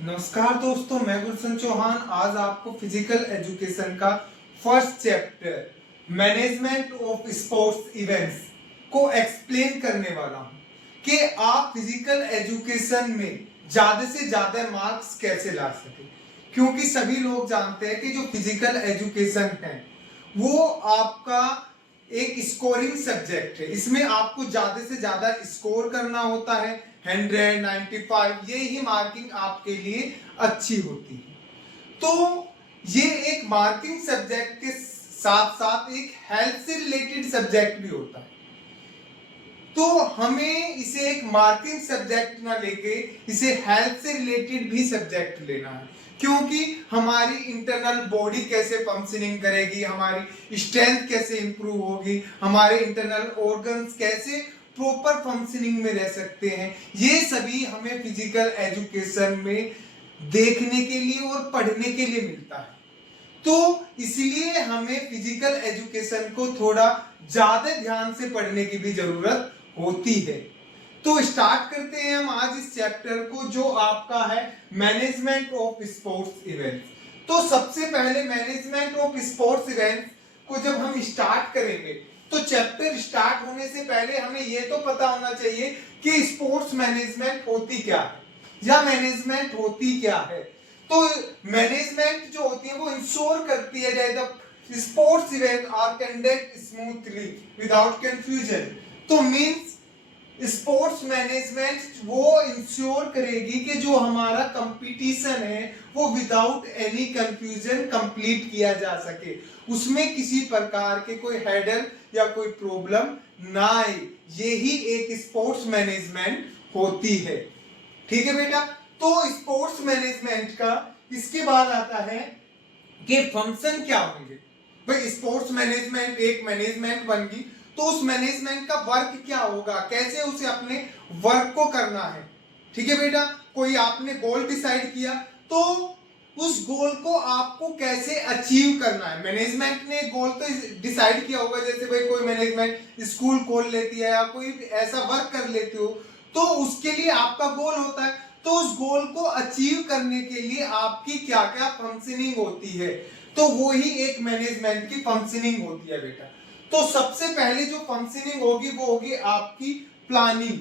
नमस्कार दोस्तों, मैं गुलशन चौहान आज आपको फिजिकल एजुकेशन का first chapter management of sports events को एक्सप्लेन करने वाला हूं कि आप फिजिकल एजुकेशन में ज्यादा से ज्यादा मार्क्स कैसे ला सके। क्योंकि सभी लोग जानते हैं कि जो फिजिकल एजुकेशन है वो आपका एक स्कोरिंग सब्जेक्ट है। इसमें आपको ज्यादा से ज्यादा स्कोर करना होता है। 100, 95 ये ही मार्किंग आपके लिए अच्छी होती है। तो ये एक मार्किंग सब्जेक्ट के साथ साथ एक हेल्थ से रिलेटेड सब्जेक्ट भी होता है। तो हमें इसे एक मार्किंग सब्जेक्ट ना लेके इसे हेल्थ से रिलेटेड भी सब्जेक्ट लेना है। क्योंकि हमारी इंटरनल बॉडी कैसे फंक्शनिंग करेगी, हमारी स्ट्रेंथ कैसे इंप्रूव होगी, हमारे इंटरनल ऑर्गन्स कैसे प्रॉपर फंक्शनिंग में रह सकते हैं, ये सभी हमें फिजिकल एजुकेशन में देखने के लिए और पढ़ने के लिए मिलता है। तो इसलिए हमें फिजिकल एजुकेशन को थोड़ा ज्यादा ध्यान से पढ़ने की भी जरूरत होती है। तो स्टार्ट करते हैं हम आज इस चैप्टर को, जो आपका है मैनेजमेंट ऑफ स्पोर्ट्स इवेंट्स। तो सबसे पहले मैनेजमेंट ऑफ स्पोर्ट्स इवेंट्स को जब हम स्टार्ट करेंगे तो चैप्टर स्टार्ट होने से पहले हमें यह तो पता होना चाहिए कि स्पोर्ट्स मैनेजमेंट होती क्या है या मैनेजमेंट होती क्या है। तो मैनेजमेंट जो होती है वो इंश्योर करती है that the sports event are conduct smoothly without confusion. तो मींस स्पोर्ट्स मैनेजमेंट वो इंश्योर करेगी कि जो हमारा कंपटीशन है वो विदाउट एनी कंफ्यूजन कंप्लीट किया जा सके, उसमें किसी प्रकार के कोई हेडर या कोई प्रॉब्लम ना आए। यही एक स्पोर्ट्स मैनेजमेंट होती है। ठीक है बेटा। तो स्पोर्ट्स मैनेजमेंट का इसके बाद आता है कि फंक्शन क्या होंगे। भाई स्पोर्ट्स मैनेजमेंट एक मैनेजमेंट बन गई, तो उस मैनेजमेंट का वर्क क्या होगा, कैसे उसे अपने वर्क को करना है। ठीक है बेटा। कोई आपने गोल डिसाइड किया तो उस गोल को आपको कैसे अचीव करना है। मैनेजमेंट ने गोल तो डिसाइड किया होगा, जैसे भाई कोई मैनेजमेंट स्कूल खोल लेती है या कोई ऐसा वर्क कर लेती हो, तो उसके लिए आपका गोल होता है। तो उस गोल को अचीव करने के लिए आपकी क्या क्या फंक्शनिंग होती है, तो वो ही एक मैनेजमेंट की फंक्शनिंग होती है बेटा। तो सबसे पहले जो फंक्शनिंग होगी वो होगी आपकी प्लानिंग।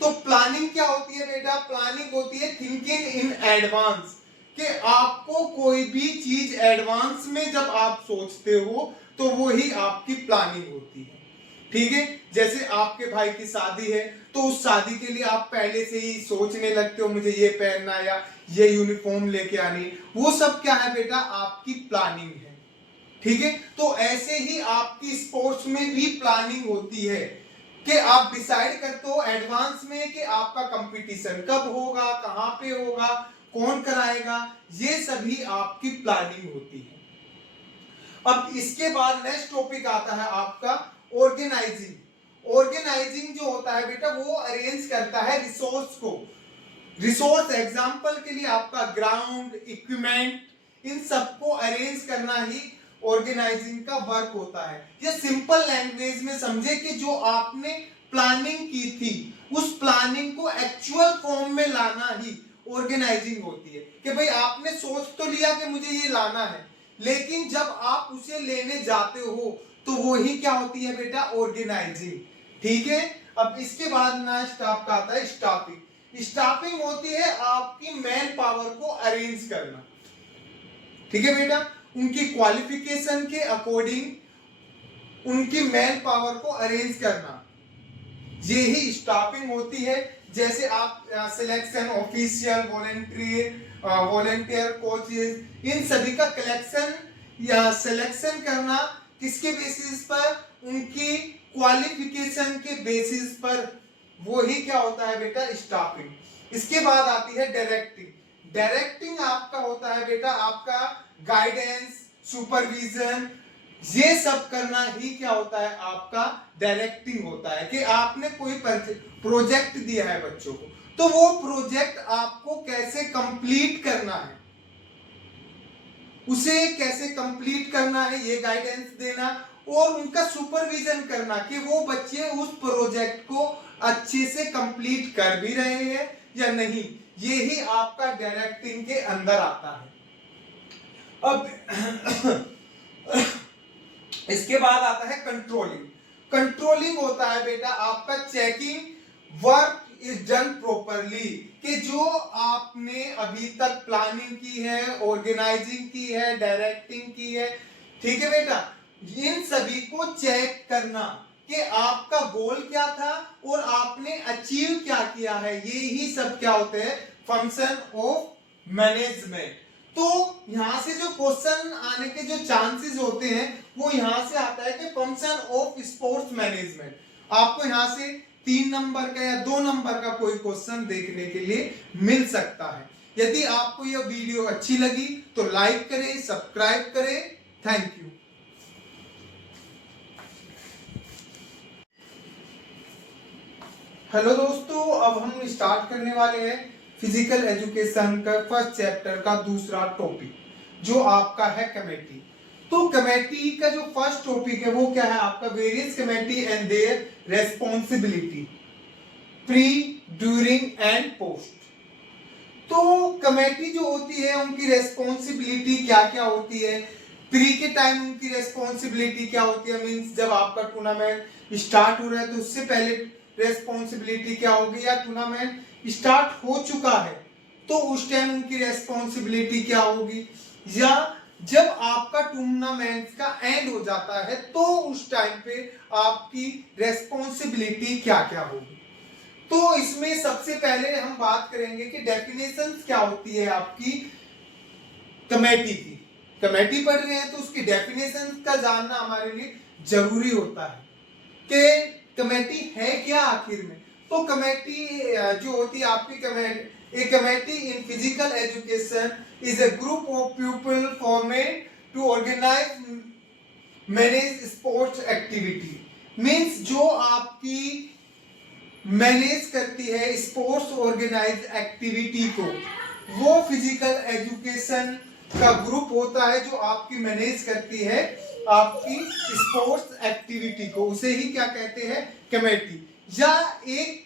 तो प्लानिंग क्या होती है बेटा? प्लानिंग होती है थिंकिंग इन एडवांस, कि आपको कोई भी चीज एडवांस में जब आप सोचते हो तो वो ही आपकी प्लानिंग होती है। ठीक है। जैसे आपके भाई की शादी है तो उस शादी के लिए आप पहले से ही सोचने लगते हो मुझे ये पहनना या ये यूनिफॉर्म लेके आनी, वो सब क्या है बेटा? आपकी प्लानिंग है। ठीक है। तो ऐसे ही आपकी स्पोर्ट्स में भी प्लानिंग होती है कि आप डिसाइड करते हो एडवांस में कि आपका कंपटीशन कब होगा, कहां पे होगा, कौन कराएगा, ये सभी आपकी प्लानिंग होती है। अब इसके बाद नेक्स्ट टॉपिक आता है आपका ऑर्गेनाइजिंग। ऑर्गेनाइजिंग जो होता है बेटा वो अरेंज करता है रिसोर्स को। रिसोर्स एग्जांपल के लिए आपका ग्राउंड, इक्विपमेंट, इन सबको अरेंज करना ही ऑर्गेनाइजिंग का वर्क होता है। ये सिंपल लैंग्वेज में समझे कि जो आपने प्लानिंग की थी उस प्लानिंग को एक्चुअल फॉर्म में लाना ही ऑर्गेनाइजिंग होती है। कि भाई आपने सोच तो लिया कि मुझे ये लाना है, लेकिन जब आप उसे लेने जाते हो तो वो ही क्या होती है बेटा? ऑर्गेनाइजिंग। ठीक है। अब इसके बाद नेक्स्ट आपका आता है स्टाफिंग। स्टाफिंग होती है आपकी मैन पावर को अरेंज करना। ठीक है बेटा। उनकी क्वालिफिकेशन के अकॉर्डिंग उनकी मैन पावर को अरेंज करना, ये ही स्टाफिंग होती है। जैसे आप सिलेक्शन ऑफिशियल, वॉलेंटियर, कोचेस, इन सभी का कलेक्शन या सिलेक्शन करना किसके बेसिस पर? उनकी क्वालिफिकेशन के बेसिस पर, वो ही क्या होता है बेटा? स्टाफिंग। इसके बाद आती है डायरेक्टिंग। डायरेक्टिंग आपका होता है बेटा आपका गाइडेंस, सुपरविजन, ये सब करना ही क्या होता है? आपका डायरेक्टिंग होता है। कि आपने कोई प्रोजेक्ट दिया है बच्चों को, तो वो प्रोजेक्ट आपको कैसे कंप्लीट करना है, उसे कैसे कंप्लीट करना है, ये गाइडेंस देना और उनका सुपरविजन करना कि वो बच्चे उस प्रोजेक्ट को अच्छे से कंप्लीट कर भी रहे हैं या नहीं, ये ही आपका डायरेक्टिंग के अंदर आता है। अब इसके बाद आता है कंट्रोलिंग। कंट्रोलिंग होता है बेटा आपका checking work is done properly, कि जो आपने अभी तक प्लानिंग की है, ऑर्गेनाइजिंग की है, डायरेक्टिंग की है, ठीक है बेटा, इन सभी को चेक करना कि आपका गोल क्या था और आपने अचीव क्या किया है। ये ही सब क्या होते हैं, फंक्शन ऑफ मैनेजमेंट। तो यहां से जो क्वेश्चन आने के जो चांसेस होते हैं वो यहां से आता है कि फंक्शन ऑफ स्पोर्ट्स मैनेजमेंट। आपको यहां से 3 नंबर का या 2 नंबर का कोई क्वेश्चन देखने के लिए मिल सकता है। यदि आपको यह वीडियो अच्छी लगी तो लाइक करें, सब्सक्राइब करें। Thank you. हेलो दोस्तों, अब हम स्टार्ट करने वाले हैं फिजिकल एजुकेशन का फर्स्ट चैप्टर का दूसरा टॉपिक, जो आपका है कमेटी। तो कमेटी का जो फर्स्ट टॉपिक है वो क्या है आपका, various committee and their responsibility pre, during and post. तो कमेटी जो होती है उनकी रेस्पॉन्सिबिलिटी क्या क्या होती है, प्री के टाइम उनकी रेस्पॉन्सिबिलिटी क्या होती है, मींस जब आपका टूर्नामेंट स्टार्ट हो रहा है तो उससे पहले रेस्पॉन्सिबिलिटी क्या होगी, या टूर्नामेंट स्टार्ट हो चुका है तो उस टाइम उनकी रेस्पॉन्सिबिलिटी क्या होगी, या जब आपका टूर्नामेंट का एंड हो जाता है तो उस टाइम पे आपकी रेस्पॉन्सिबिलिटी क्या क्या होगी। तो इसमें सबसे पहले हम बात करेंगे कि डेफिनेशन क्या होती है आपकी कमेटी की। कमेटी पढ़ रहे हैं तो उसकी डेफिनेशन का जानना हमारे लिए जरूरी होता है कि कमेटी है क्या आखिर में। तो कमेटी जो होती है आपकी committee in physical education is a group of people formed to organise manage sports activity. Means जो आपकी मैनेज करती है स्पोर्ट्स ऑर्गेनाइज एक्टिविटी को, वो फिजिकल एजुकेशन का ग्रुप होता है जो आपकी मैनेज करती है आपकी स्पोर्ट्स एक्टिविटी को, उसे ही क्या कहते हैं, कमेटी। या एक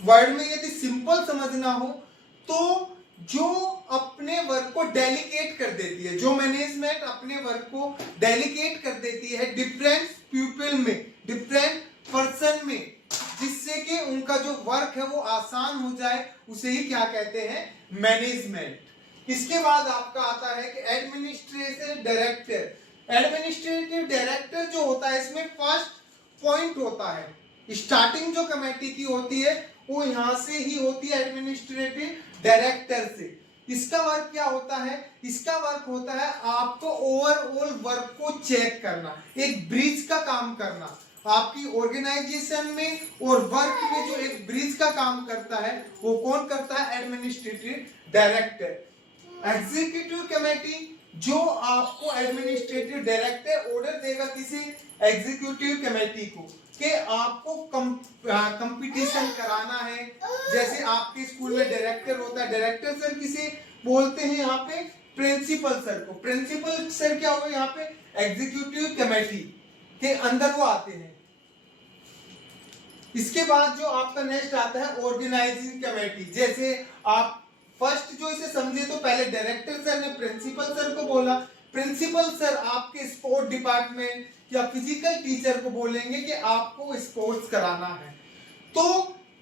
वर्ड में यदि सिंपल समझना हो तो जो अपने वर्क को डेलीगेट कर देती है, जो मैनेजमेंट अपने वर्क को डेलीगेट कर देती है डिफरेंट पीपल में, डिफरेंट पर्सन में, जिससे कि उनका जो वर्क है वो आसान हो जाए, उसे ही क्या कहते हैं, मैनेजमेंट। इसके बाद आपका आता है कि एडमिनिस्ट्रेटिव डायरेक्टर। एडमिनिस्ट्रेटिव डायरेक्टर जो होता है इसमें फर्स्ट पॉइंट होता है, स्टार्टिंग जो कमेटी की होती है वो यहां से ही होती है एडमिनिस्ट्रेटिव डायरेक्टर से। इसका वर्क क्या होता है, इसका वर्क होता है आपको ओवरऑल वर्क को चेक करना, एक ब्रिज का काम करना आपकी ऑर्गेनाइजेशन में और वर्क में। जो एक ब्रिज का काम करता है वो कौन करता है, एडमिनिस्ट्रेटिव डायरेक्टर। एग्जीक्यूटिव कमेटी जो आपको एडमिनिस्ट्रेटिव डायरेक्टर ऑर्डर देगा किसी एग्जीक्यूटिव कमेटी को कि आपको कंपटीशन कराना है। जैसे आपके स्कूल में डायरेक्टर होता है, डायरेक्टर सर किसे बोलते हैं यहाँ पे, प्रिंसिपल सर को। प्रिंसिपल सर क्या होगा यहाँ पे, एग्जीक्यूटिव कमेटी के अंदर वो आते हैं। इसके बाद जो आपका नेक्स्ट आता है ऑर्गेनाइजिंग कमेटी। जैसे आप फर्स्ट जो इसे समझे तो पहले डायरेक्टर सर ने प्रिंसिपल सर को बोला, प्रिंसिपल सर आपके स्पोर्ट डिपार्टमेंट या फिजिकल टीचर को बोलेंगे कि आपको स्पोर्ट्स कराना है। तो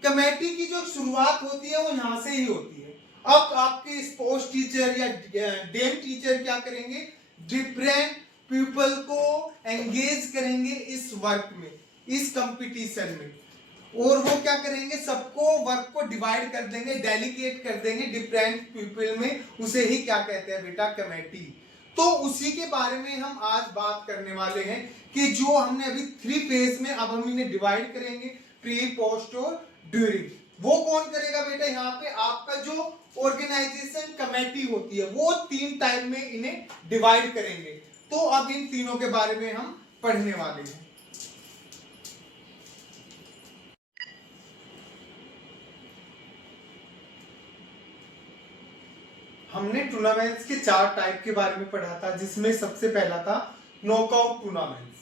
कमेटी की जो शुरुआत होती है वो यहां से ही होती है। अब आपके स्पोर्ट्स टीचर या डेम टीचर क्या करेंगे, डिफरेंट पीपल को एंगेज करेंगे इस वर्क में, इस कंपटीशन में, और वो क्या करेंगे, सबको वर्क को डिवाइड कर देंगे, डेलीगेट कर देंगे डिफरेंट पीपल में, उसे ही क्या कहते हैं बेटा, कमेटी। तो उसी के बारे में हम आज बात करने वाले हैं कि जो हमने अभी 3 फेज में, अब हम इन्हें डिवाइड करेंगे, प्री, पोस्ट और ड्यूरिंग। वो कौन करेगा बेटा, यहाँ पे आपका जो ऑर्गेनाइजेशन कमेटी होती है वो 3 टाइप में इन्हें डिवाइड करेंगे। तो अब इन तीनों के बारे में हम पढ़ने वाले हैं। हमने टूर्नामेंट्स के 4 टाइप के बारे में पढ़ा था, जिसमें सबसे पहला था नॉकआउट टूर्नामेंट्स।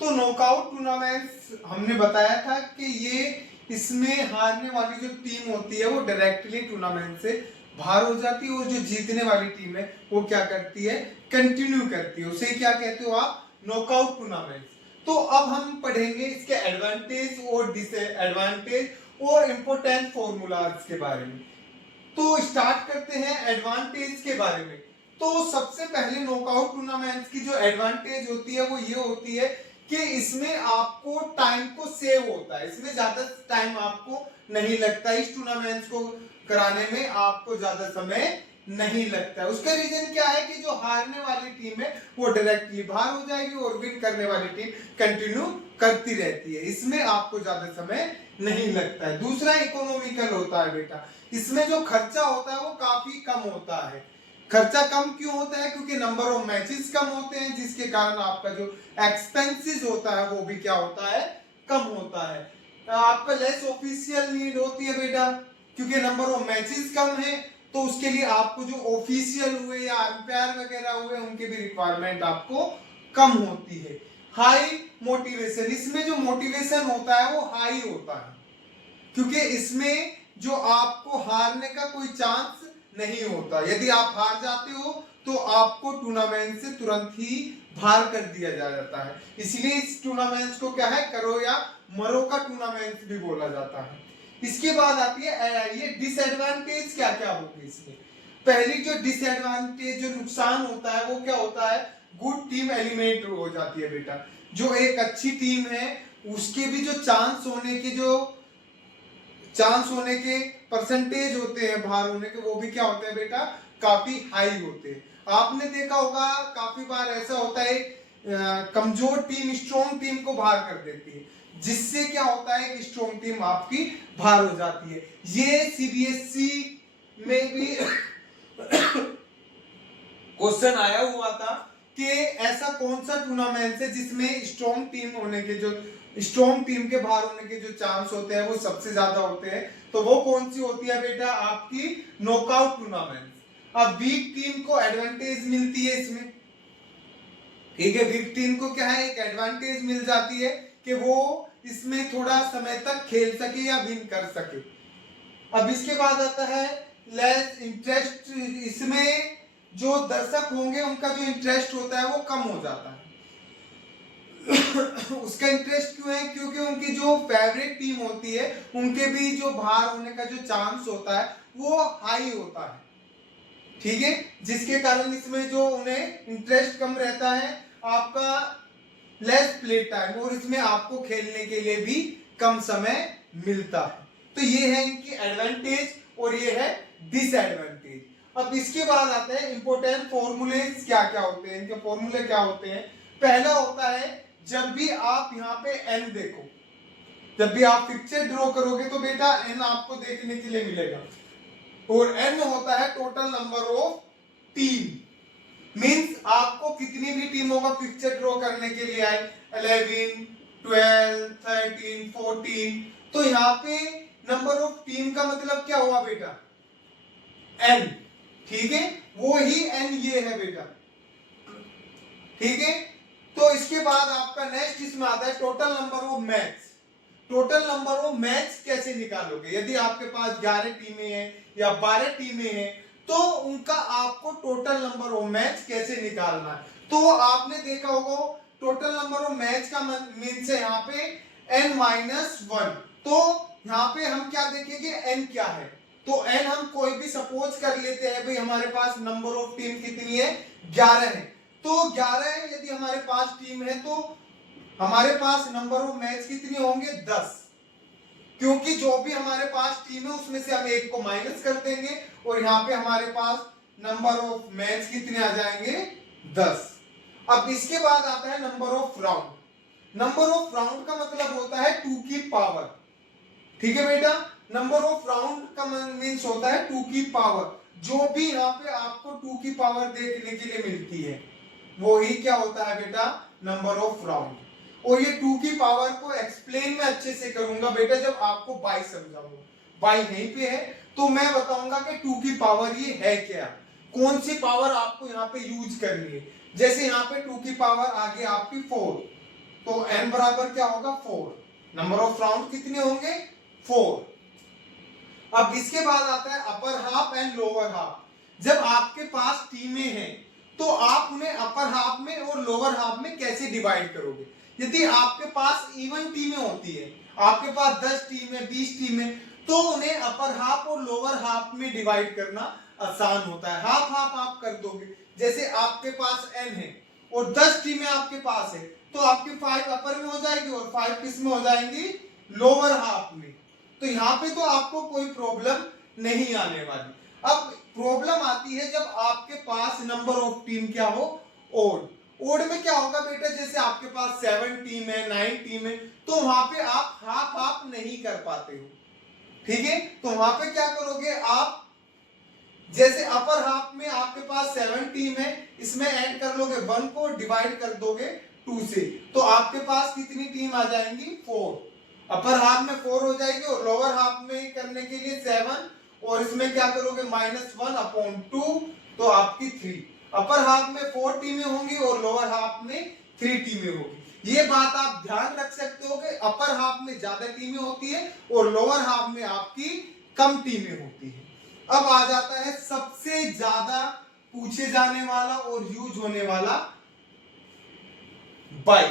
तो नॉकआउट टूर्नामेंट्स हमने बताया था कि ये इसमें हारने वाली जो टीम होती है वो डायरेक्टली टूर्नामेंट से बाहर हो जाती है और जो जीतने वाली टीम है वो क्या करती है, कंटिन्यू करती है। उसे क्या कहते हो आप, नॉकआउट टूर्नामेंट। तो अब हम पढ़ेंगे इसके एडवांटेज और डिसएडवांटेज और इंपॉर्टेंट फॉर्मूलाज के बारे में। तो स्टार्ट करते हैं एडवांटेज के बारे में। तो सबसे पहले नॉकआउट टूर्नामेंट्स की जो एडवांटेज होती है वो ये होती है कि इसमें आपको टाइम को सेव होता है, इसमें ज्यादा टाइम आपको नहीं लगता, इस टूर्नामेंट्स को कराने में आपको ज्यादा समय नहीं लगता है। उसका रीजन क्या है कि जो हारने वाली टीम है वो डायरेक्टली बाहर हो जाएगी और विन करने वाली टीम कंटिन्यू करती रहती है, इसमें आपको ज्यादा समय नहीं लगता है। दूसरा इकोनॉमिकल होता है बेटा, इसमें जो खर्चा होता है वो काफी कम होता है। खर्चा कम क्यों होता है, क्योंकि नंबर ऑफ मैचेस कम होते हैं, जिसके कारण आपका जो एक्सपेंसेस होता है वो भी क्या होता है, कम होता है। आपका लेस ऑफिशियल नीड होती है बेटा, क्योंकि नंबर ऑफ मैचेस कम है तो उसके लिए आपको जो ऑफिशियल हुए या अंपायर वगैरह हुए उनके भी रिक्वायरमेंट आपको कम होती है। हाई मोटिवेशन, इसमें जो मोटिवेशन होता है वो हाई होता है, क्योंकि इसमें जो आपको हारने का कोई चांस नहीं होता। यदि आप हार जाते हो तो आपको टूर्नामेंट से तुरंत ही बाहर कर दिया जाता है, इसलिए इस टूर्नामेंट को क्या है, करो या मरो का टूर्नामेंट भी बोला जाता है। इसके बाद आती है ये डिसएडवांटेज क्या क्या होगी इसमें। पहली जो डिसएडवांटेज जो नुकसान होता है वो क्या होता है, गुड टीम एलिमिनेट हो जाती है बेटा। जो एक अच्छी टीम है उसके भी जो चांस होने के परसेंटेज होते हैं बाहर होने के, वो भी क्या होते हैं बेटा, काफी हाई होते हैं। आपने देखा होगा काफी बार ऐसा होता है कमजोर टीम स्ट्रॉन्ग टीम को बाहर कर देती है, जिससे क्या होता है कि स्ट्रॉन्ग टीम आपकी बाहर हो जाती है। ये सीबीएसई में भी क्वेश्चन आया हुआ था कि ऐसा कौन सा टूर्नामेंट है जिसमें स्ट्रॉन्ग टीम के बाहर होने के जो चांस होते हैं वो सबसे ज्यादा होते हैं, तो वो कौन सी होती है बेटा, आपकी नॉकआउट टूर्नामेंट। अब वीक टीम को एडवांटेज मिलती है इसमें, ठीक है, वीक टीम को क्या है, एक एडवांटेज मिल जाती है कि वो इसमें थोड़ा समय तक खेल सके या विन कर सके। अब इसके बाद आता है लेस इंटरेस्ट, इसमें जो दर्शक होंगे उनका जो इंटरेस्ट होता है वो कम हो जाता है। उसका इंटरेस्ट क्यों है, क्योंकि उनकी जो फेवरेट टीम होती है उनके भी जो बाहर होने का जो चांस होता है वो हाई होता है, ठीक है, जिसके कारण इसमें जो उन्हें इंटरेस्ट कम रहता है, आपका लेस प्ले टाइम, और इसमें आपको खेलने के लिए भी कम समय मिलता है। तो ये है इनकी एडवांटेज और ये है डिसएडवांटेज। अब इसके बाद आते हैं इंपोर्टेंट फॉर्मूले क्या क्या होते हैं, इनके फॉर्मूले क्या होते हैं। पहला होता है जब भी आप यहाँ पे एन देखो, जब भी आप पिक्चर ड्रॉ करोगे तो बेटा एन आपको देखने के लिए मिलेगा, और एन होता है total number of team. Means आपको कितनी भी टीमों का पिक्चर ड्रॉ करने के लिए आए, 11, 12, 13, 14, तो यहाँ पे नंबर ऑफ टीम का मतलब क्या हुआ बेटा, एन, ठीक है, वो ही एन ये है बेटा, ठीक है। तो इसके बाद आपका नेक्स्ट इसमें आता है total number of match. Total number of match कैसे निकालोगे, यदि आपके पास 11 टीमें हैं या 12 टीमें हैं तो उनका आपको टोटल नंबर ऑफ मैच कैसे निकालना है। तो आपने देखा होगा टोटल नंबर ऑफ मैच का मीन्स है यहाँ पे n-1, तो यहाँ पे हम क्या देखेंगे, n क्या है, तो n हम कोई भी सपोज कर लेते हैं भाई हमारे पास नंबर ऑफ टीम कितनी है, 11 है, तो 11 यदि हमारे पास टीम है तो हमारे पास नंबर ऑफ मैच कितने होंगे, 10, क्योंकि जो भी हमारे पास टीम है उसमें से हम एक को माइनस कर देंगे और यहाँ पे हमारे पास नंबर ऑफ मैच कितने आ जाएंगे, 10। अब इसके बाद आता है number of round. Number of round का मतलब होता है 2 की पावर, ठीक है बेटा, नंबर ऑफ राउंड का मीन्स होता है 2 की पावर। जो भी यहाँ पे आपको 2 की पावर देखने के लिए मिलती है वो ही क्या होता है बेटा, नंबर ऑफ राउंड। और ये 2 की पावर को एक्सप्लेन मैं अच्छे से करूंगा बेटा जब आपको बाई समझाऊंगा। बाई यहीं पे है तो मैं बताऊंगा कि 2 की पावर ये है क्या, कौन सी पावर आपको यहाँ पे यूज करनी है। जैसे यहाँ पे 2 की पावर आगे आपकी 4, तो n बराबर क्या होगा 4, नंबर ऑफ राउंड कितने होंगे 4। अब इसके बाद आता है upper half and lower half. जब आपके पास टीमें हैं तो आप उन्हें अपर हाफ में और लोअर हाफ में कैसे डिवाइड करोगे? यदि आपके पास इवन टीमें होती है, आपके पास 10 टीमें 20 टीमें, तो उन्हें अपर हाफ और लोअर हाफ में डिवाइड करना आसान होता है। हाफ हाफ आप कर दोगे। जैसे आपके पास n है और 10 टीमें आपके पास है, तो आपके 5 अपर में हो जाएगी और 5 किस में हो जाएंगी? लोअर हाफ में। तो यहाँ पे तो आपको कोई प्रॉब्लम नहीं आने वाली। अब प्रॉब्लम आती है जब आपके पास नंबर ऑफ टीम क्या हो? ओड। ओड में क्या होगा बेटा? जैसे आपके पास 7 टीम है, 9 टीम है, तो वहां पे आप हाफ हाफ नहीं कर पाते हो। ठीक है, तो वहां पे क्या करोगे आप? जैसे अपर हाफ में आपके पास 7 टीम है, इसमें ऐड कर लोगे 1 को, डिवाइड कर दोगे 2 से, तो आपके पास कितनी टीम आ जाएंगी? 4। अपर हाफ में 4 हो जाएगी और लोअर हाफ में करने के लिए 7, और इसमें क्या करोगे? -1/2, तो आपकी 3। अपर हाफ में 4 टीमें होंगी और लोअर हाफ में 3 टीमें होगी। ये बात आप ध्यान रख सकते हो कि अपर हाफ में ज्यादा टीमें होती है और लोअर हाफ में आपकी कम टीमें होती है। अब आ जाता है सबसे ज्यादा पूछे जाने वाला और यूज होने वाला, बाई।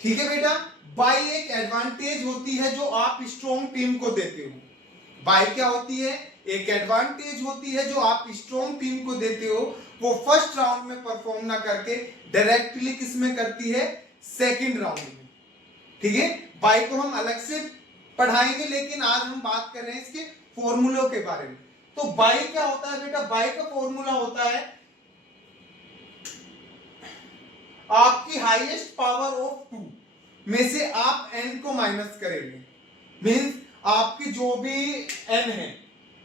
ठीक है बेटा, बाई एक एडवांटेज होती है जो आप स्ट्रॉन्ग टीम को देते हो। बाई क्या होती है? एक एडवांटेज होती है जो आप स्ट्रॉन्ग टीम को देते हो। वो फर्स्ट राउंड में परफॉर्म ना करके डायरेक्टली किस में करती है? सेकंड राउंड में। ठीक है, बाई को हम अलग से पढ़ाएंगे, लेकिन आज हम बात कर रहे हैं इसके फॉर्मूलों के बारे में। तो बाई क्या होता है बेटा? बाई का फॉर्मूला होता है आपकी हाईएस्ट पावर ऑफ 2 में से आप n को माइनस करेंगे। मींस आपकी जो भी n है,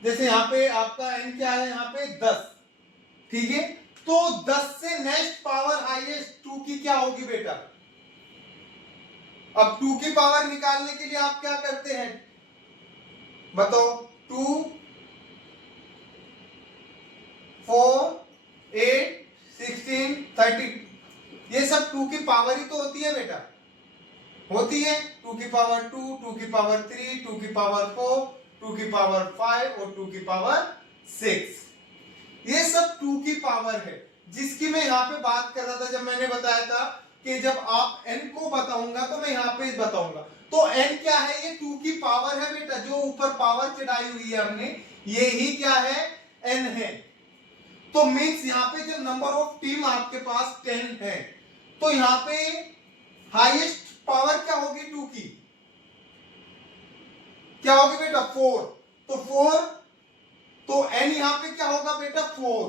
जैसे यहाँ पे आपका n क्या है? यहाँ पे 10। ठीक है, तो 10 से नेक्स्ट पावर हाईएस्ट 2 की क्या होगी बेटा? अब 2 की पावर निकालने के लिए आप क्या करते हैं बताओ? 2, 4, 8, 16, 30, ये सब 2 की पावर ही तो होती है बेटा। होती है 2 की पावर 2, 2 की पावर 3, 2 की पावर 4, 2 की पावर 5 और 2 की पावर 6। ये सब 2 की पावर है, जिसकी मैं यहाँ पे बात कर रहा था जब मैंने बताया था कि जब आप n को बताऊंगा तो मैं यहाँ पे बताऊंगा। तो n क्या है? ये 2 की पावर है बेटा, जो ऊपर पावर चढ़ाई हुई है हमने, ये ही क्या है? n है। तो मीन्स यहाँ पे जब नंबर ऑफ टीम आपके पास 10 है, तो यहाँ पे हाईएस्ट पावर क्या होगी? 2 की क्या होगी बेटा? 4। तो 4, तो n यहाँ पे क्या होगा बेटा? 4।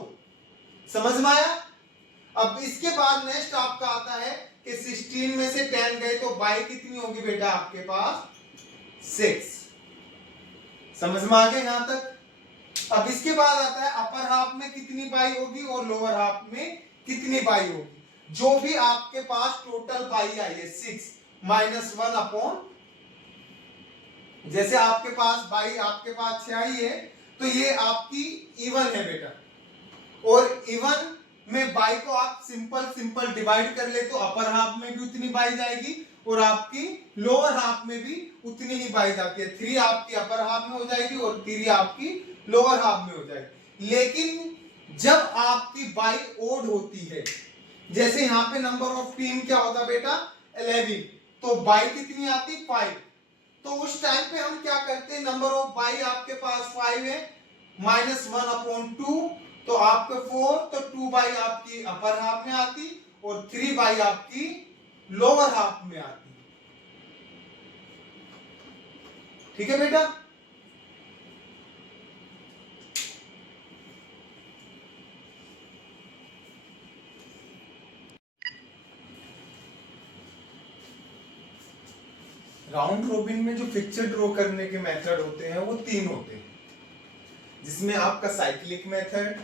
समझ में आया? अब इसके बाद नेक्स्ट आपका आता है कि 16 में से 10 गए तो बाई कितनी होगी बेटा आपके पास? 6। समझ में आ गया यहां तक? अब इसके बाद आता है अपर हाफ में कितनी बाई होगी और लोअर हाफ में कितनी बाई होगी। जो भी आपके पास टोटल बाई आई है 6 -1 जैसे आपके पास बाई आपके पास 6 आई है, तो ये आपकी इवन है बेटा, और इवन में बाई को आप सिंपल डिवाइड कर ले तो अपर हाफ में भी उतनी बाई जाएगी और आपकी लोअर हाफ में भी उतनी ही बाई जाती है। 3 आपकी अपर हाफ में हो जाएगी और 3 आपकी लोअर हाफ में हो जाएगी। लेकिन जब आपकी बाई ओड होती है, जैसे यहाँ पे नंबर ऑफ टीम क्या होता बेटा? 11, तो बाई कितनी आती? 5। तो उस टाइम पे हम क्या करते हैं? नंबर ऑफ बाई आपके पास 5 है, -1/2, तो आपके 4, तो 2 बाई आपकी अपर हाफ में आती और 3 बाई आपकी लोअर हाफ में आती। ठीक है बेटा? राउंड रोबिन में जो पिक्चर ड्रॉ करने के मेथड होते हैं वो 3 होते हैं, जिसमें आपका साइक्लिक मेथड,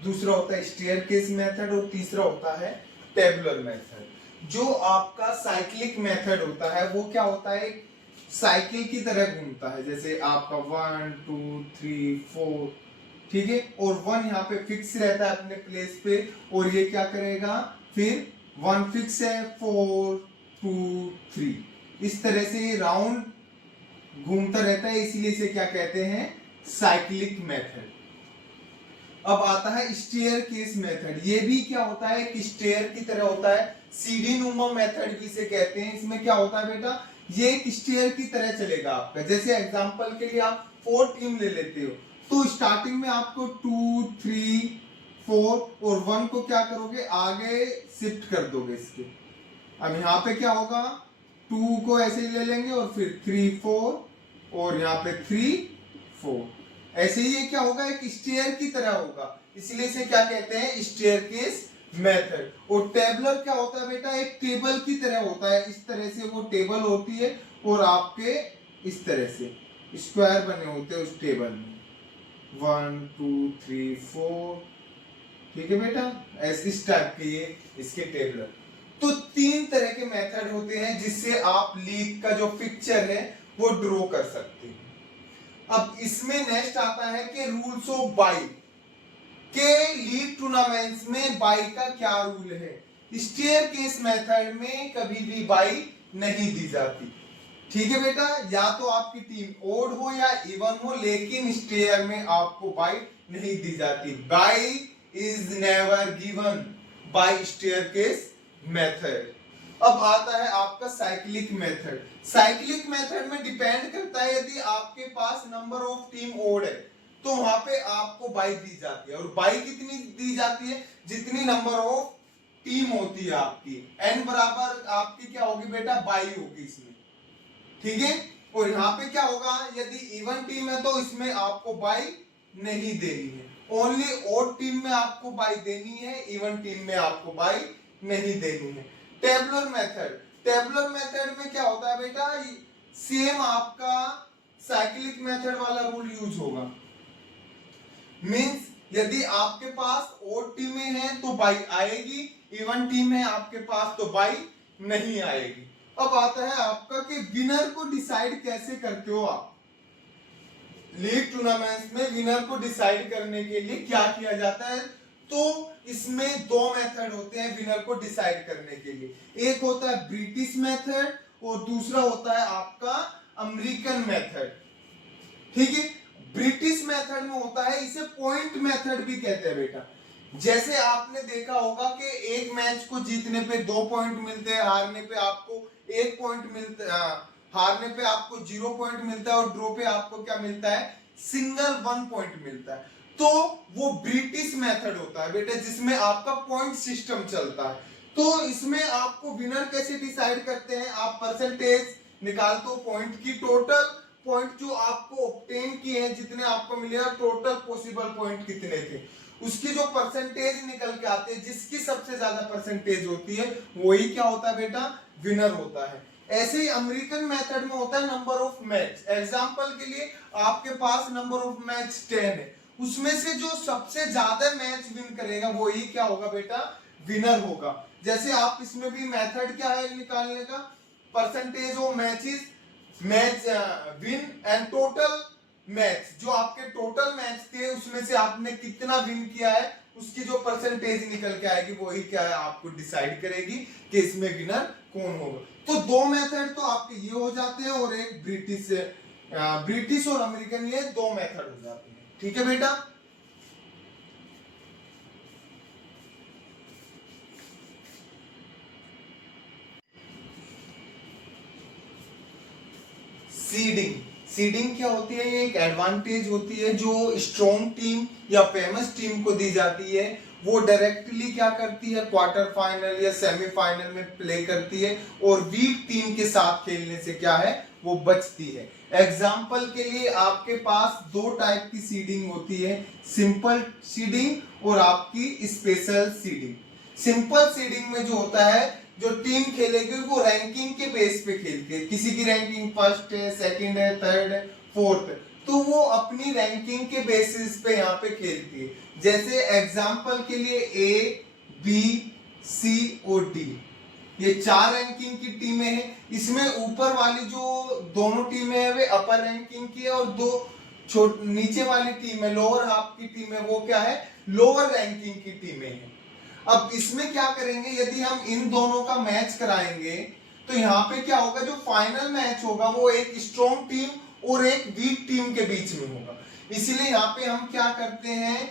दूसरा होता है स्टेयरकेस मेथड और तीसरा होता है टेबुलर मेथड। जो आपका साइक्लिक मेथड होता है वो क्या होता है? साइकिल की तरह घूमता है, जैसे आपका 1 2 3 4, ठीक है, और 1 यहाँ पे फिक्स रहता है अपने प्लेस पे, और ये क्या करेगा? फिर 1 फिक्स है, 4 2 3, इस तरह से राउंड घूमता रहता है, इसीलिए इसे क्या कहते हैं, साइक्लिक मेथड। अब आता है स्टेयर केस मेथड। ये भी क्या होता है, एक स्टेयर की तरह होता है, सीढ़ी नुमा मेथड भी इसे कहते हैं। इसमें क्या होता है बेटा, ये एक स्टेयर की तरह चलेगा आपका। जैसे एग्जांपल के लिए आप 4 टीम ले लेते हो, तो स्टार्टिंग में आपको 2 3 4 और 1 को क्या करोगे, आगे शिफ्ट कर दोगे इसके। अब यहाँ पे क्या होगा, 2 को ऐसे ही ले लेंगे और फिर 3 4 और यहाँ पे 3 4, ऐसे ही ये क्या होगा, एक स्टेयर की तरह होगा, इसलिए इसे क्या कहते हैं, स्टेयरकेस मेथड। और टेबलर क्या होता है बेटा, एक टेबल की तरह होता है, इस तरह से वो टेबल होती है और आपके इस तरह से स्क्वायर बने होते हैं उस टेबल में, 1 2 3 4, ठीक है बेटा, ऐसे इस टाइप के ये इसके टेबलर। तो 3 तरह के मेथड होते हैं जिससे आप लीग का जो पिक्चर है वो ड्रॉ कर सकते हैं। अब इसमें नेक्स्ट आता है कि रूल्स ऑफ बाई के लीग टूर्नामेंट्स में बाई का क्या रूल है। स्टेयरकेस मेथड में कभी भी बाई नहीं दी जाती, ठीक है बेटा, या तो आपकी टीम ओड हो या इवन हो, लेकिन स्टेयर में आपको बाई नहीं दी जाती। By is never given by staircase method. अब आता है आपका साइक्लिक मेथड। साइक्लिक मेथड में डिपेंड करता है, यदि आपके पास नंबर ऑफ टीम ओड है तो वहां पे आपको बाई दी जाती है, और बाई कितनी दी जाती है, जितनी नंबर ऑफ टीम होती है आपकी, एन बराबर आपकी क्या होगी बेटा, बाई होगी इसमें, ठीक है। और यहाँ पे क्या होगा, यदि इवन टीम है तो इसमें आपको बाई नहीं देनी है, ओनली ओड टीम में आपको बाई देनी है, इवन टीम में आपको बाई नहीं देनी है। टेबुलर मेथड, टेबुलर मेथड में क्या होता है बेटा, सेम आपका साइक्लिक मेथड वाला रूल यूज होगा। मींस यदि आपके पास ओड टीमें हैं तो बाई आएगी, इवन टीम है आपके पास तो बाई नहीं आएगी। अब आता है आपका कि विनर को डिसाइड कैसे करते हो आप। लीग टूर्नामेंट्स में विनर को डिसाइड करने के लिए क्या किया जाता है, तो इसमें 2 मेथड होते हैं विनर को डिसाइड करने के लिए। एक होता है ब्रिटिश मेथड और दूसरा होता है आपका अमेरिकन मेथड, ठीक है। ब्रिटिश मेथड में होता है, इसे पॉइंट मेथड भी कहते हैं बेटा। जैसे आपने देखा होगा कि एक मैच को जीतने पे 2 पॉइंट मिलते हैं, हारने पे आपको 1 पॉइंट मिलता है, हारने पे आपको 0 पॉइंट मिलता है और ड्रॉ पे आपको क्या मिलता है, सिंगल 1 पॉइंट मिलता है। तो वो ब्रिटिश मेथड होता है बेटा, जिसमें आपका पॉइंट सिस्टम चलता है। तो इसमें आपको विनर कैसे डिसाइड करते हैं, आप परसेंटेज निकालते हो पॉइंट की, टोटल पॉइंट जो आपको ऑब्टेन किए हैं, जितने आपको मिले, टोटल पॉसिबल पॉइंट कितने थे, उसकी जो परसेंटेज निकल के आते हैं, जिसकी सबसे ज्यादा परसेंटेज होती है वही क्या होता है बेटा, विनर होता है। ऐसे ही अमेरिकन मेथड में होता है नंबर ऑफ मैच। एग्जांपल के लिए आपके पास नंबर ऑफ मैच 10 है, उसमें से जो सबसे ज्यादा मैच विन करेगा वही क्या होगा बेटा, विनर होगा। जैसे आप इसमें भी मेथड क्या है निकालने का, percentage of matches, match win and total match, जो आपके टोटल मैच थे उसमें से आपने कितना विन किया है, उसकी जो परसेंटेज निकल के आएगी वही क्या है, आपको डिसाइड करेगी कि इसमें विनर कौन होगा। तो 2 मेथड तो आपके ये हो जाते हैं, और एक ब्रिटिश और अमेरिकन, ये 2 मेथड हो जाते हैं, ठीक है बेटा। सीडिंग, सीडिंग क्या होती है, ये एक एडवांटेज होती है जो स्ट्रॉन्ग टीम या फेमस टीम को दी जाती है। वो डायरेक्टली क्या करती है, क्वार्टर फाइनल या सेमीफाइनल में प्ले करती है, और वीक टीम के साथ खेलने से क्या है, वो बचती है। एग्जाम्पल के लिए आपके पास 2 टाइप की सीडिंग होती है, सिंपल सीडिंग और आपकी स्पेशल सीडिंग। सिंपल सीडिंग में जो होता है, जो टीम खेलेगी वो रैंकिंग के बेस पे खेलती है, किसी की रैंकिंग फर्स्ट है, सेकंड है, थर्ड है, फोर्थ है, तो वो अपनी रैंकिंग के बेसिस पे यहाँ पे खेलती है। जैसे एग्जांपल के लिए ए, बी, सी और डी, ये 4 रैंकिंग की टीमें हैं। इसमें ऊपर वाली जो दोनों टीमें हैं वे अपर रैंकिंग की है, और 2 नीचे वाली टीम है, लोअर हाफ की टीम है, वो क्या है, लोअर रैंकिंग की टीमें हैं। अब इसमें क्या करेंगे, यदि हम इन दोनों का मैच कराएंगे तो यहाँ पे क्या होगा, जो फाइनल मैच होगा वो एक स्ट्रॉन्ग टीम और एक वीक टीम के बीच में होगा। इसलिए यहाँ पे हम क्या करते हैं,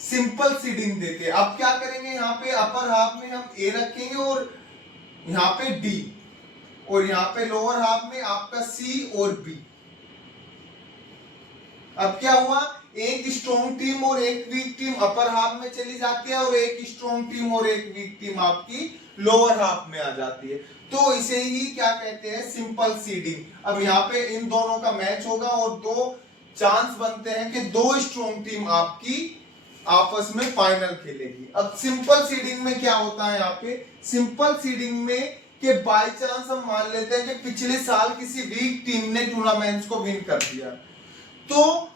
सिंपल सीडिंग देते हैं। अब क्या करेंगे, यहाँ पे अपर हाफ में हम ए रखेंगे और यहाँ पे डी, और यहाँ पे लोअर हाफ में आपका सी और बी। अब क्या हुआ, एक स्ट्रॉन्ग टीम और एक वीक टीम अपर हाफ में चली जाती है और एक स्ट्रॉन्ग टीम और एक वीक टीम आपकी लोअर हाफ में आ जाती है। तो इसे ही क्या कहते हैं, सिंपल सीडिंग। अब यहाँ पे इन दोनों का मैच होगा और दो चांस बनते हैं कि दो स्ट्रॉन्ग टीम आपकी आपस में फाइनल खेलेगी। अब सिंपल सीडिंग में क्या होता है, यहाँ पे सिंपल सीडिंग में कि बाय चांस हम मान लेते हैं कि पिछले साल किसी वीक टीम ने टूर्नामेंट्स को विन कर दिया, तो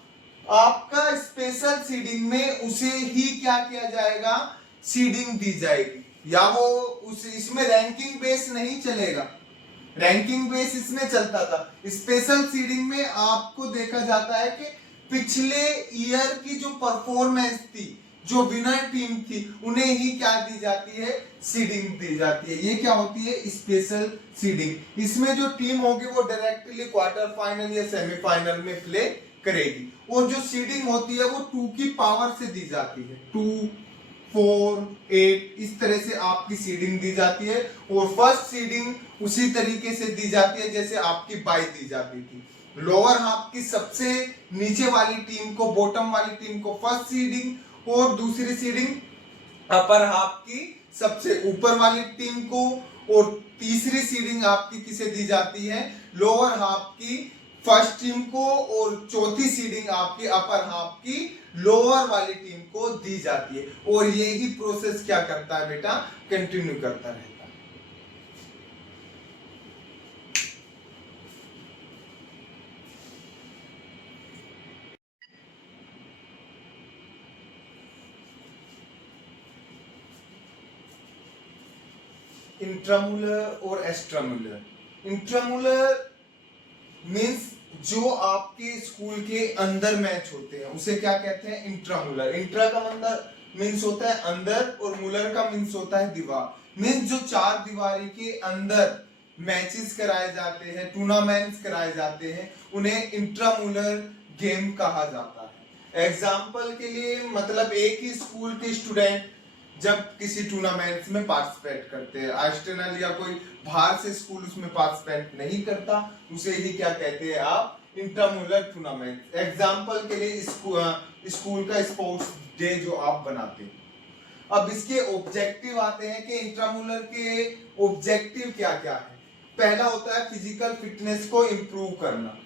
आपका स्पेशल सीडिंग में उसे ही क्या किया जाएगा, सीडिंग दी जाएगी। या वो उस इसमें रैंकिंग बेस नहीं चलेगा, रैंकिंग बेस इसमें चलता था। स्पेशल सीडिंग में आपको देखा जाता है कि पिछले ईयर की जो परफॉर्मेंस थी, जो विनर टीम थी, उन्हें ही क्या दी जाती है, सीडिंग दी जाती है। ये क्या होती है, स्पेशल सीडिंग। इसमें जो टीम होगी वो डायरेक्टली क्वार्टर फाइनल या सेमीफाइनल में प्ले करेगी। और जो सीडिंग होती है वो 2 की पावर से दी जाती है, 2 4 8 इस तरह से आपकी सीडिंग दी जाती है। और फर्स्ट सीडिंग उसी तरीके से दी जाती है जैसे आपकी बाई दी जाती थी। लोअर हाफ की सबसे नीचे वाली टीम को, बॉटम वाली टीम को फर्स्ट सीडिंग, और दूसरी सीडिंग अपर हाफ की सबसे ऊपर वाली टीम को, और तीसरी सीडिंग आपकी किसे दी जाती है, लोअर हाफ की फर्स्ट टीम को, और चौथी सीडिंग आपकी अपर हाफ की लोअर वाली टीम को दी जाती है। और ये ही प्रोसेस क्या करता है बेटा, कंटिन्यू करता रहता है। इंट्रामुलर और एक्स्ट्रामुलर। इंट्रामुलर मींस जो आपके स्कूल के अंदर मैच होते हैं उसे क्या कहते हैं, इंट्रामुलर। इंट्रा का मतलब मींस होता है अंदर, और मुलर का मींस होता है दीवार। मींस जो चार दीवारी के अंदर मैचेस कराए जाते हैं, टूर्नामेंट्स कराए जाते हैं, उन्हें इंट्रामुलर गेम कहा जाता है। एग्जाम्पल के लिए मतलब एक ही स्कूल के स्टूडेंट जब किसी टूर्नामेंट्स में पार्टिसिपेट करते हैं, एक्सटर्नल या कोई बाहर से स्कूल उसमें पार्टिसिपेट नहीं करता, उसे ही क्या कहते हैं आप, इंट्रामुलर टूर्नामेंट। एग्जांपल के लिए स्कूल का स्पोर्ट्स डे जो आप बनाते हैं। अब इसके ऑब्जेक्टिव आते हैं कि इंट्रामुलर के ऑब्जेक्टिव क्या क्या है। पहला होता है फिजिकल फिटनेस को इम्प्रूव करना।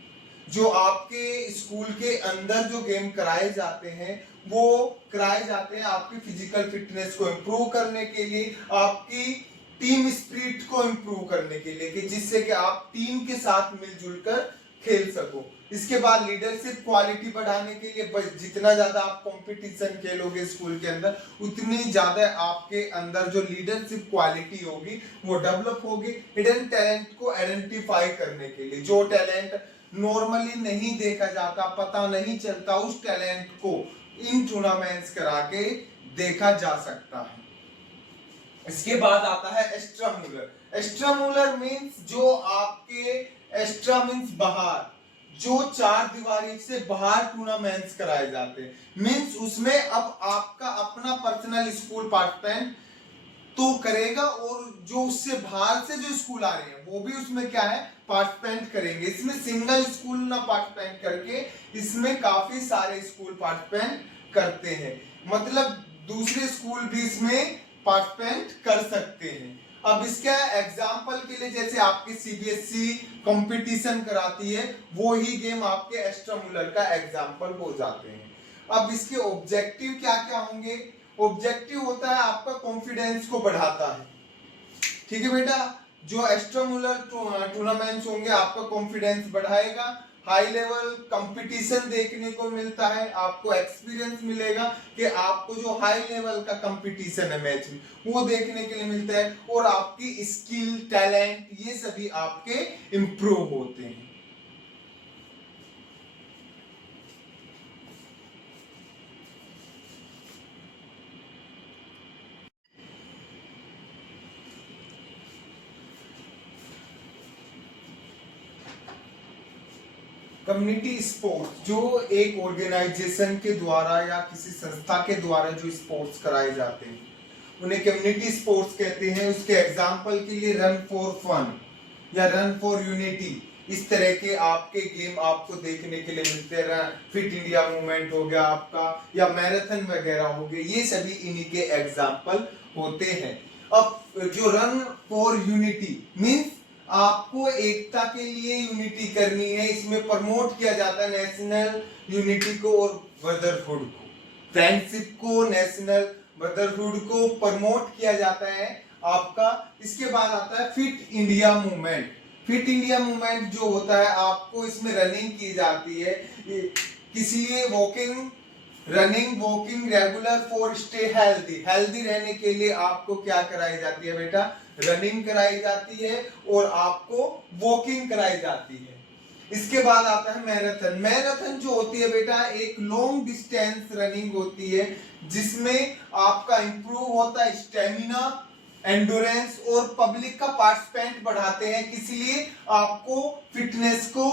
जो आपके स्कूल के अंदर जो गेम कराए जाते हैं वो कराए जाते हैं आपकी फिजिकल फिटनेस को इम्प्रूव करने के लिए, आपकी टीम स्पिरिट को इम्प्रूव करने के लिए, कि जिससे कि आप टीम के साथ मिलजुल कर खेल सको। इसके बाद लीडरशिप क्वालिटी बढ़ाने के लिए, जितना ज्यादा आप कंपटीशन खेलोगे स्कूल के अंदर, उतनी ज्यादा आपके अंदर जो लीडरशिप क्वालिटी होगी वो डेवलप होगी। हिडन टैलेंट को आइडेंटिफाई करने के लिए, जो टैलेंट नॉर्मली नहीं देखा जाता, पता नहीं चलता, उस टैलेंट को इन टूर्नामेंट्स करा के देखा जा सकता है। इसके बाद आता है एक्स्ट्रामुलर। एक्स्ट्रामुलर मींस जो आपके, एक्स्ट्रा मींस बाहर, जो चार दीवारी से बाहर टूर्नामेंट्स कराए जाते हैं। मींस उसमें अब आपका अपना पर्सनल स्कूल पार्टिसिपेंट तो करेगा, और जो उससे बाहर से जो स्कूल आ रहे हैं वो भी उसमें क्या है, पार्टिसिपेंट करेंगे। इसमें सिंगल स्कूल ना पार्टिसिपेंट करके इसमें काफी सारे स्कूल पार्टिसिपेंट करते हैं, मतलब दूसरे स्कूल भी इसमें पार्टिसिपेंट कर सकते हैं। अब इसका एग्जाम्पल के लिए जैसे आपकी सीबीएसई कंपटीशन कराती है, वो ही गेम आपके एक्स्ट्रामुलर का एग्जाम्पल हो जाते हैं। अब इसके ऑब्जेक्टिव क्या क्या होंगे। ऑब्जेक्टिव होता है आपका कॉन्फिडेंस को बढ़ाता है, ठीक है बेटा। जो एक्स्ट्रामुलर टूर्नामेंट्स होंगे आपका कॉन्फिडेंस बढ़ाएगा, हाई लेवल कंपटीशन देखने को मिलता है, आपको एक्सपीरियंस मिलेगा कि आपको जो हाई लेवल का कंपटीशन है मैच में वो देखने के लिए मिलता है, और आपकी स्किल, टैलेंट, ये सभी आपके इंप्रूव होते हैं। कम्युनिटी स्पोर्ट्स जो एक ऑर्गेनाइजेशन के द्वारा या किसी संस्था के द्वारा जो स्पोर्ट्स कराए जाते हैं उन्हें कम्युनिटी स्पोर्ट्स कहते हैं। उसके एग्जांपल के लिए रन फॉर फन या रन फॉर यूनिटी, इस तरह के आपके गेम आपको देखने के लिए मिलते हैं। फिट इंडिया मूवमेंट हो गया आपका, या मैराथन वगैरह हो गए, ये सभी इन्हीं के एग्जांपल होते हैं। अब जो रन फॉर यूनिटी मींस आपको एकता के लिए यूनिटी करनी है, इसमें प्रमोट किया जाता है नेशनल यूनिटी को और ब्रदरहुड को, फ्रेंडशिप को, नेशनल ब्रदरहुड को प्रमोट किया जाता है आपका। इसके बाद आता है fit India movement. Fit India movement जो होता है आपको इसमें रनिंग की जाती है, किसी walking, running walking regular for stay healthy, healthy रहने के लिए आपको क्या कराई जाती है बेटा, रनिंग कराई जाती है और आपको वॉकिंग कराई जाती है। इसके बाद आता है मैराथन। मैराथन जो होती है बेटा एक लॉन्ग डिस्टेंस रनिंग होती है जिसमें आपका इंप्रूव होता है स्टेमिना, एंडोरेंस और पब्लिक का पार्टिसिपेंट बढ़ाते हैं, किस लिए, आपको फिटनेस को,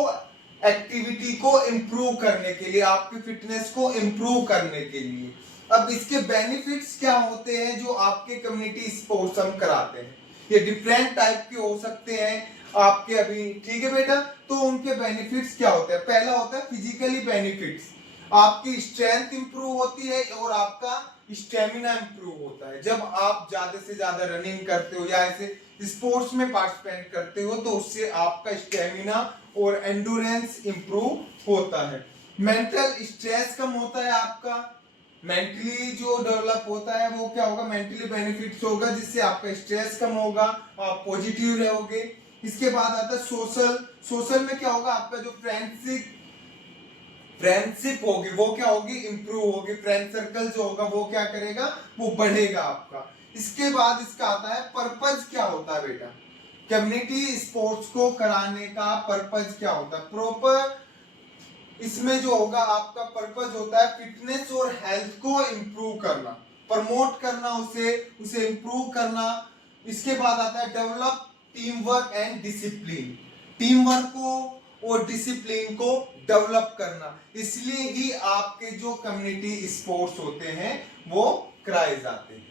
एक्टिविटी को इंप्रूव करने के लिए, आपकी फिटनेस को इंप्रूव करने के लिए। अब इसके बेनिफिट्स क्या होते हैं जो आपके कम्युनिटी स्पोर्ट्स हम कराते हैं, ये डिफरेंट टाइप के हो सकते हैं आपके अभी, ठीक है बेटा। तो उनके बेनिफिट्स क्या होते हैं, पहला होता है फिजिकली बेनिफिट्स, आपकी स्ट्रेंथ इंप्रूव होती है और आपका स्टेमिना इंप्रूव होता है। जब आप ज्यादा से ज्यादा रनिंग करते हो या ऐसे स्पोर्ट्स में पार्टिसिपेट करते हो तो उससे आपका स्टेमिना और एंडोरेंस इंप्रूव होता है। मेंटल स्ट्रेस कम होता है आपका, मेंटली जो डेवलप होता है वो क्या होगा, मेंटली बेनिफिट्स होगा जिससे आपका स्ट्रेस कम होगा, आप पॉजिटिव रहोगे। इसके बाद आता है सोशल। सोशल में क्या होगा, आपका जो फ्रेंडशिप होगी वो क्या होगी, इंप्रूव होगी, फ्रेंड सर्कल जो होगा वो क्या करेगा, वो बढ़ेगा आपका। इसके बाद इसका आता है पर्पज। क्या होता है बेटा, कम्युनिटी स्पोर्ट्स को कराने का पर्पज क्या होता है, प्रॉपर इसमें जो होगा आपका पर्पज होता है फिटनेस और हेल्थ को इंप्रूव करना, प्रमोट करना, उसे इंप्रूव करना। इसके बाद आता है develop team work and discipline, team work को और डिसिप्लिन को डेवलप करना, इसलिए ही आपके जो कम्युनिटी स्पोर्ट्स होते हैं वो कराए जाते हैं।